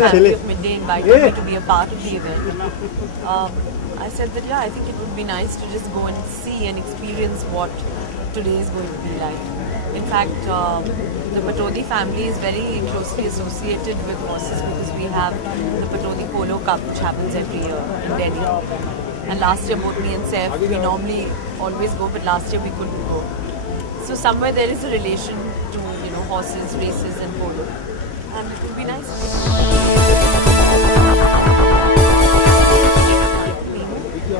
family of Midday invited me to be a part of the event, I said that I think it would be nice to just go and see and experience what today is going to be like. In fact, the Patodi family is very closely associated with horses because we have the Patodi Polo Cup which happens every year in Delhi. And last year both me and Saif, we normally always go, but last year we couldn't go. So somewhere there is a relation to horses, races and polo, and it would be nice.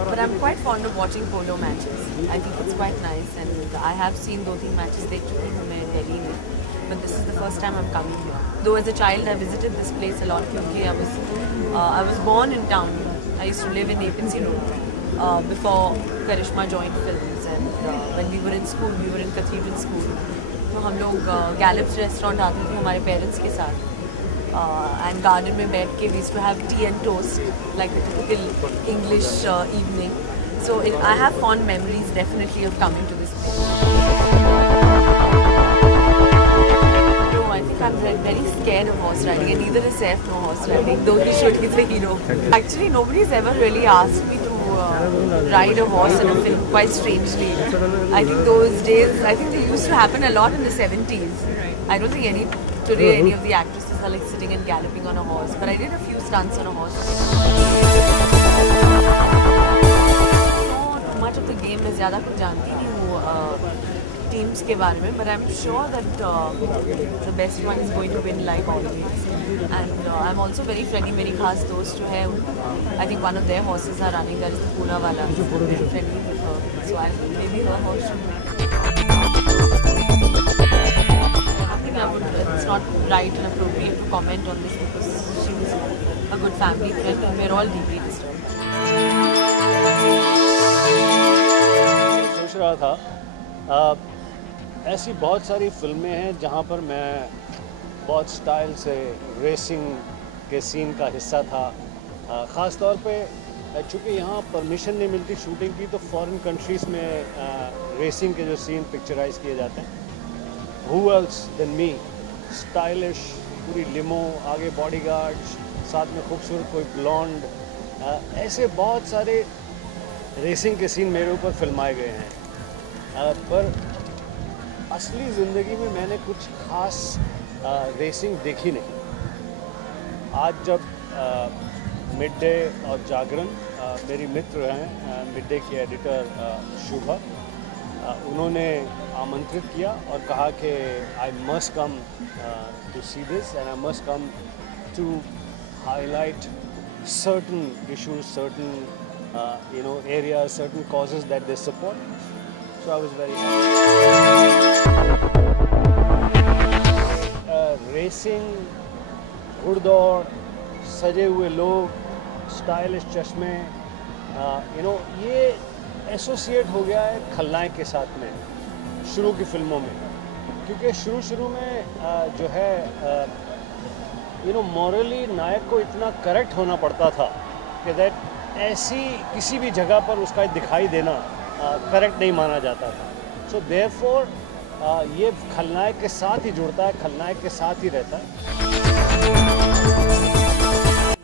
But I'm quite fond of watching polo matches. I think it's quite nice, and I have seen 2-3 matches देख चुकी हूँ मैं Delhi में, but this is the first time I'm coming here. Though as a child I visited this place a lot because I was born in town. I used to live in Apency Road before Karishma joined films, and when we were in school, we were in Cathedral School. तो हम लोग Gallop's restaurant आते थे हमारे parents के साथ. And garden में बैठ के we used to have tea and toast like a typical English evening. So I have fond memories definitely of coming to this place. No, I think I'm very scared of horse riding, and neither is Saif no horse riding, though he should. He's a hero. Actually, nobody's ever really asked me to ride a horse in a film, quite strangely. I think those days, they used to happen a lot in the 70s. I don't think today any of the actresses are like sitting and galloping on a horse, but I did a few stunts on a horse. Not much of the game मैं ज़्यादा कुछ जानती नहीं हूँ teams के बारे में, but I'm sure that the best one is going to win like always. And I'm also very friendly. मेरी खास दोस्त जो है, I think one of their horses are running. That is the Poonawala. I'm very friendly with her, so maybe her horse should win. It's not right and appropriate to comment on this because she was a good family friend and we're all deeply disturbed. सोच रहा था ऐसी बहुत सारी फिल्में हैं जहाँ पर मैं बहुत स्टाइल से रेसिंग के सीन का हिस्सा था. ख़ास तौर पे चूँकि यहाँ परमिशन नहीं मिलती शूटिंग की, तो फॉरेन कंट्रीज़ में रेसिंग के जो सीन पिक्चराइज किए जाते हैं. Who else than me? Stylish, पूरी लिमो, आगे बॉडीगार्ड्स, साथ में खूबसूरत कोई ब्लॉन्ड, ऐसे बहुत सारे रेसिंग के सीन मेरे ऊपर फिल्माए गए हैं. पर असली ज़िंदगी में मैंने कुछ ख़ास रेसिंग देखी नहीं. आज जब मिड डे और जागरण, मेरी मित्र हैं मिड डे की एडिटर शुभा, उन्होंने आमंत्रित किया और कहा कि I must come to see this and I must come to highlight certain issues, certain areas, certain causes that they support. So I was very happy. Racing, घुड़दौड़, सजे हुए लोग, स्टाइलिश चश्मे, ये एसोसिएट हो गया है खलनायक के साथ में शुरू की फिल्मों में. क्योंकि शुरू में जो है मॉरली नायक को इतना करेक्ट होना पड़ता था कि दैट ऐसी किसी भी जगह पर उसका दिखाई देना करेक्ट नहीं माना जाता था. सो देयरफॉर ये खलनायक के साथ ही जुड़ता है, खलनायक के साथ ही रहता है.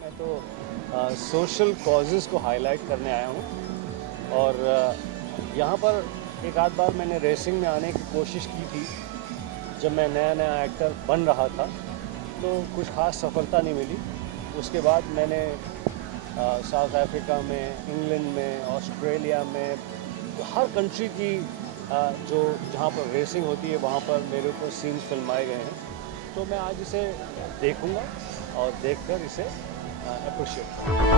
मैं तो सोशल कॉजेज़ को हाईलाइट करने आया हूँ, और यहाँ पर एक आध बार मैंने रेसिंग में आने की कोशिश की थी जब मैं नया एक्टर बन रहा था, तो कुछ ख़ास सफलता नहीं मिली. उसके बाद मैंने साउथ अफ्रीका में, इंग्लैंड में, ऑस्ट्रेलिया में, हर कंट्री की जहाँ पर रेसिंग होती है वहाँ पर मेरे ऊपर सीन्स फिल्माए गए हैं. तो मैं आज इसे देखूँगा और देखकर इसे अप्रिशिएट करूँगा.